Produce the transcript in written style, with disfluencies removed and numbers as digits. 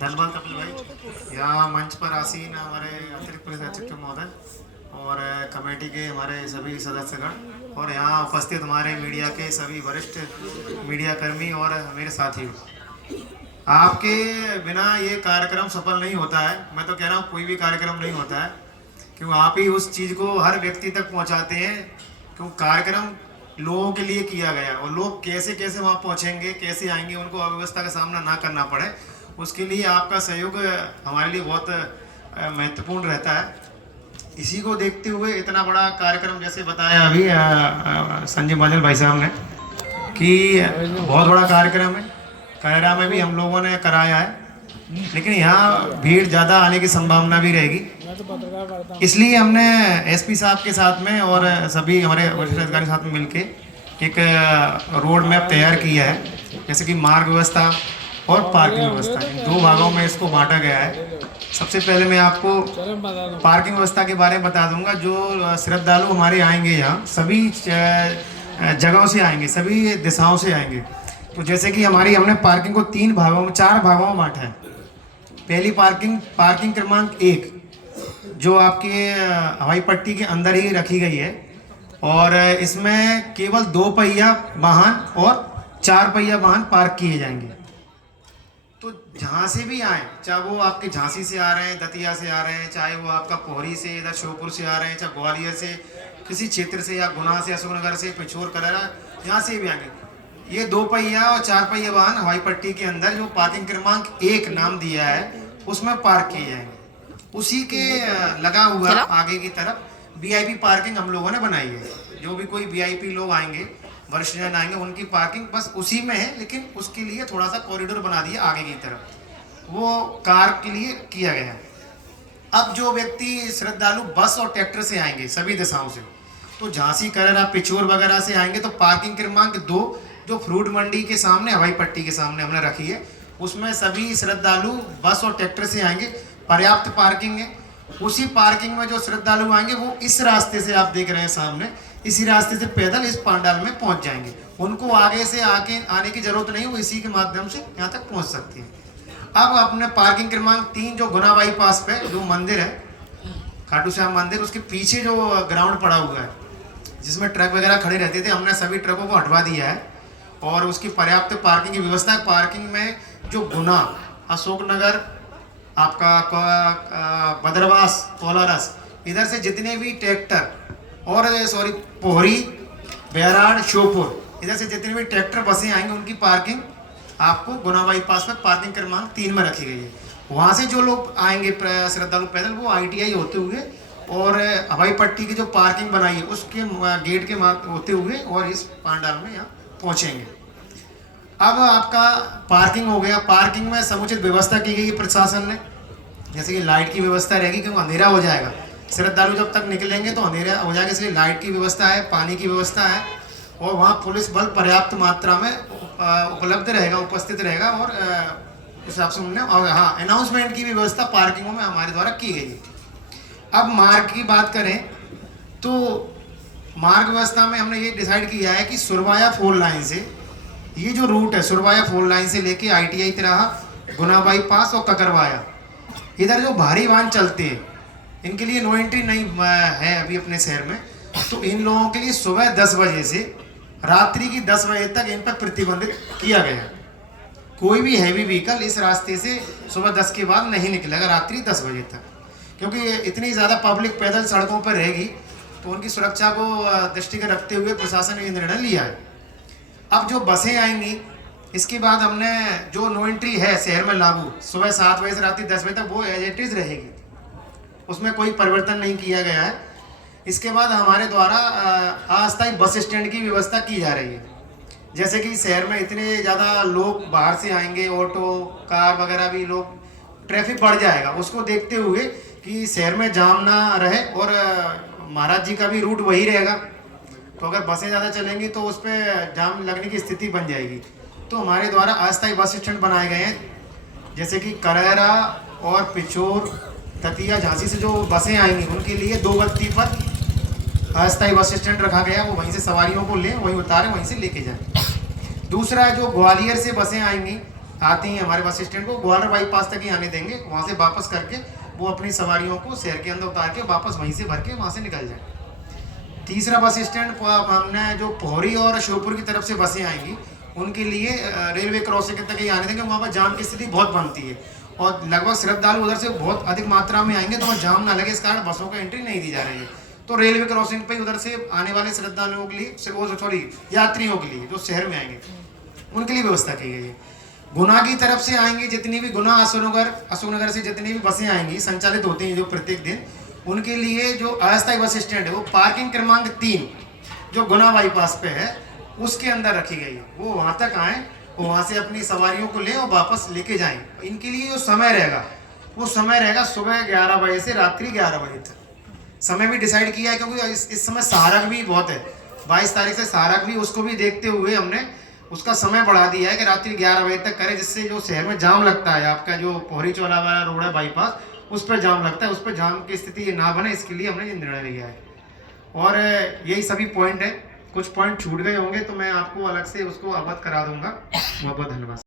धन्यवाद कपिल भाई। यहाँ मंच पर आसीन हमारे अतिरिक्त पुलिस अधीक्षक महोदय और कमेटी के हमारे सभी सदस्यगण और यहाँ उपस्थित हमारे मीडिया के सभी वरिष्ठ मीडिया कर्मी और मेरे साथियों, आपके बिना ये कार्यक्रम सफल नहीं होता है। मैं तो कह रहा हूँ कोई भी कार्यक्रम नहीं होता है, क्यों आप ही उस चीज़ को हर व्यक्ति तक पहुँचाते हैं। क्यों कार्यक्रम लोगों के लिए किया गया और लोग कैसे कैसे वहाँ पहुँचेंगे, कैसे आएंगे, उनको अव्यवस्था का सामना ना करना पड़े, उसके लिए आपका सहयोग हमारे लिए बहुत महत्वपूर्ण रहता है। इसी को देखते हुए इतना बड़ा कार्यक्रम जैसे बताया अभी संजय बादल भाई साहब ने कि बहुत बड़ा कार्यक्रम है, कायरा में भी हम लोगों ने कराया है, लेकिन यहाँ भीड़ ज़्यादा आने की संभावना भी रहेगी। इसलिए हमने एसपी साहब के साथ में और सभी हमारे वरिष्ठ अधिकारी के साथ में मिलके एक रोड मैप तैयार किया है, जैसे कि मार्ग व्यवस्था और पार्किंग व्यवस्था, इन दो भागों में इसको बांटा गया है। सबसे पहले मैं आपको पार्किंग व्यवस्था के बारे में बता दूंगा। जो श्रद्धालु हमारे आएंगे यहाँ सभी जगहों से आएंगे, सभी दिशाओं से आएंगे। तो जैसे कि हमने पार्किंग को 4 भागों में बांटा है। पहली पार्किंग क्रमांक 1 जो आपके हवाई पट्टी के अंदर ही रखी गई है और इसमें केवल 2 पहिया वाहन और 4 पहिया वाहन पार्क किए जाएंगे। तो जहाँ से भी आए, चाहे वो आपके झांसी से आ रहे हैं, दतिया से आ रहे हैं, चाहे वो आपका पोहरी से, इधर श्योपुर से आ रहे हैं, चाहे ग्वालियर से, किसी क्षेत्र से या गुना से, अशोकनगर से, पिछोर, कलरा, जहाँ से भी आएंगे, ये 2 पहिया और 4 पहिया वाहन हवाई पट्टी के अंदर जो पार्किंग क्रमांक 1 नाम दिया है उसमें पार्क किए जाएंगे। उसी के लगा हुआ आगे की तरफ वीआईपी पार्किंग हम लोगों ने बनाई है। जो भी कोई वीआईपी लोग आएंगे, वरिष्ठ जन आएंगे, उनकी पार्किंग बस उसी में है, लेकिन उसके लिए थोड़ा सा कॉरिडोर बना दिया आगे की तरफ, वो कार के लिए किया गया है। अब जो व्यक्ति श्रद्धालु बस और ट्रैक्टर से आएंगे सभी दिशाओं से, तो झांसी, करेरा, पिछोर वगैरह से आएंगे तो पार्किंग क्रमांक 2 जो फ्रूट मंडी के सामने, हवाई पट्टी के सामने हमने रखी है, उसमें सभी श्रद्धालु बस और ट्रैक्टर से आएंगे। पर्याप्त पार्किंग है। उसी पार्किंग में जो श्रद्धालु आएंगे वो इस रास्ते से आप देख रहे हैं सामने, इसी रास्ते से पैदल इस पंडाल में पहुंच जाएंगे। उनको आगे से आने की जरूरत नहीं, वो इसी के माध्यम से यहाँ तक पहुंच सकती है। अब अपने पार्किंग क्रमांक 3 जो गुना बाईपास पे जो मंदिर है, खाटू श्याम मंदिर, उसके पीछे जो ग्राउंड पड़ा हुआ है जिसमें ट्रक वगैरह खड़े रहते थे, हमने सभी ट्रकों को हटवा दिया है और उसकी पर्याप्त पार्किंग की व्यवस्था है। पार्किंग में जो गुना, अशोकनगर, आपका बदरवास, कोलारस, इधर से जितने भी ट्रैक्टर और पोहरी, बैराड़, श्योपुर, इधर से जितने भी ट्रैक्टर बसें आएंगे उनकी पार्किंग आपको गुना बाईपास पर पार्किंग क्रमांक 3 में रखी गई है। वहाँ से जो लोग आएंगे श्रद्धालु पैदल, वो ITI होते हुए और हवाई पट्टी की जो पार्किंग बनाई है उसके गेट के होते हुए और इस पंडाल में यहाँ पहुँचेंगे। अब आपका पार्किंग हो गया। पार्किंग में समुचित व्यवस्था की गई प्रशासन ने, जैसे कि लाइट की व्यवस्था रहेगी, क्योंकि अंधेरा हो जाएगा, श्रद्धालु जब तक निकलेंगे तो अंधेरा हो जाएगा, इसलिए लाइट की व्यवस्था है, पानी की व्यवस्था है और वहाँ पुलिस बल पर्याप्त मात्रा में उपलब्ध रहेगा, उपस्थित रहेगा और उस हिसाब से उन्होंने, और हाँ, अनाउंसमेंट की भी व्यवस्था पार्किंगों में हमारे द्वारा की गई है। अब मार्ग की बात करें तो मार्ग व्यवस्था में हमने ये डिसाइड किया है कि सुरवाया 4 लाइन से, ये जो रूट है सुरवाया 4 लाइन से लेके ITI तिराहा, गुना बाईपास और ककरवाया, इधर जो भारी वाहन चलते हैं इनके लिए नो एंट्री नहीं है अभी अपने शहर में। तो इन लोगों के लिए सुबह 10 बजे से रात्रि की 10 बजे तक इन पर प्रतिबंधित किया गया है। कोई भी हैवी व्हीकल इस रास्ते से सुबह 10 के बाद नहीं निकलेगा रात्रि 10 बजे तक, क्योंकि इतनी ज़्यादा पब्लिक पैदल सड़कों पर रहेगी तो उनकी सुरक्षा को दृष्टिगत रखते हुए प्रशासन ने ये निर्णय लिया है। अब जो बसें आएंगी इसके बाद हमने जो नो एंट्री है शहर में लागू, सुबह 7 बजे से रात्रि 10 बजे तक, वो एज इट इज रहेगी, उसमें कोई परिवर्तन नहीं किया गया है। इसके बाद हमारे द्वारा अस्थायी बस स्टैंड की व्यवस्था की जा रही है। जैसे कि शहर में इतने ज़्यादा लोग बाहर से आएंगे, ऑटो, कार वगैरह भी लोग, ट्रैफिक बढ़ जाएगा, उसको देखते हुए कि शहर में जाम ना रहे और महाराज जी का भी रूट वही रहेगा, तो अगर बसें ज़्यादा चलेंगी तो उस पर जाम लगने की स्थिति बन जाएगी। तो हमारे द्वारा अस्थायी बस स्टैंड बनाए गए हैं, जैसे कि करेरा और पिछोर, दतिया, झांसी से जो बसें आएंगी उनके लिए 2 गति पर अस्थायी बस स्टैंड रखा गया, वो वहीं से सवारियों को लें, वहीं उतारें, वहीं से लेके जाएं। दूसरा जो ग्वालियर से बसें आएंगी आती हैं हमारे बस स्टैंड को ग्वालियर बाईपास तक ही आने देंगे, वहाँ से वापस करके वो अपनी सवारियों को शहर के अंदर उतार के वापस वहीं से भर के वहाँ से निकल जाए। तीसरा बस स्टैंड हमने जो पोहरी और श्योपुर की तरफ से बसें आएंगी उनके लिए रेलवे क्रॉसिंग तक ही आने देंगे, वहाँ पर जाम की स्थिति बहुत बनती है और लगभग श्रद्धालु उधर से बहुत अधिक मात्रा में आएंगे, तो वहाँ जाम ना लगे इस कारण बसों को एंट्री नहीं दी जा रही है। तो रेलवे क्रॉसिंग पे उधर से आने वाले श्रद्धालुओं के लिए, सॉरी यात्रियों के लिए जो शहर में आएंगे उनके लिए व्यवस्था की गई है। गुना की तरफ से आएंगी जितनी भी गुना अशोकनगर से जितनी भी बसें आएंगी संचालित होती हैं जो प्रत्येक दिन, उनके लिए जो अस्थायी बस स्टैंड है वो पार्किंग क्रमांक 3 जो गुना बाईपास पे है उसके अंदर रखी गई है। वो वहाँ तक आए, वो वहाँ से अपनी सवारियों को लें और वापस लेके जाएं। इनके लिए जो समय रहेगा वो समय रहेगा सुबह 11 बजे से रात्रि 11 बजे तक। समय भी डिसाइड किया है क्योंकि इस समय सहारक भी बहुत है, 22 तारीख से सहारक भी, उसको भी देखते हुए हमने उसका समय बढ़ा दिया है कि रात्रि 11 बजे तक करें, जिससे जो शहर में जाम लगता है, आपका जो पोहरी चौला वाला रोड है बाईपास उस पर जाम लगता है, उस पर जाम की स्थिति ये ना बने, इसके लिए हमने ये निर्णय लिया है। और यही सभी पॉइंट है, कुछ पॉइंट छूट गए होंगे तो मैं आपको अलग से उसको अवगत करा दूंगा। बहुत बहुत धन्यवाद।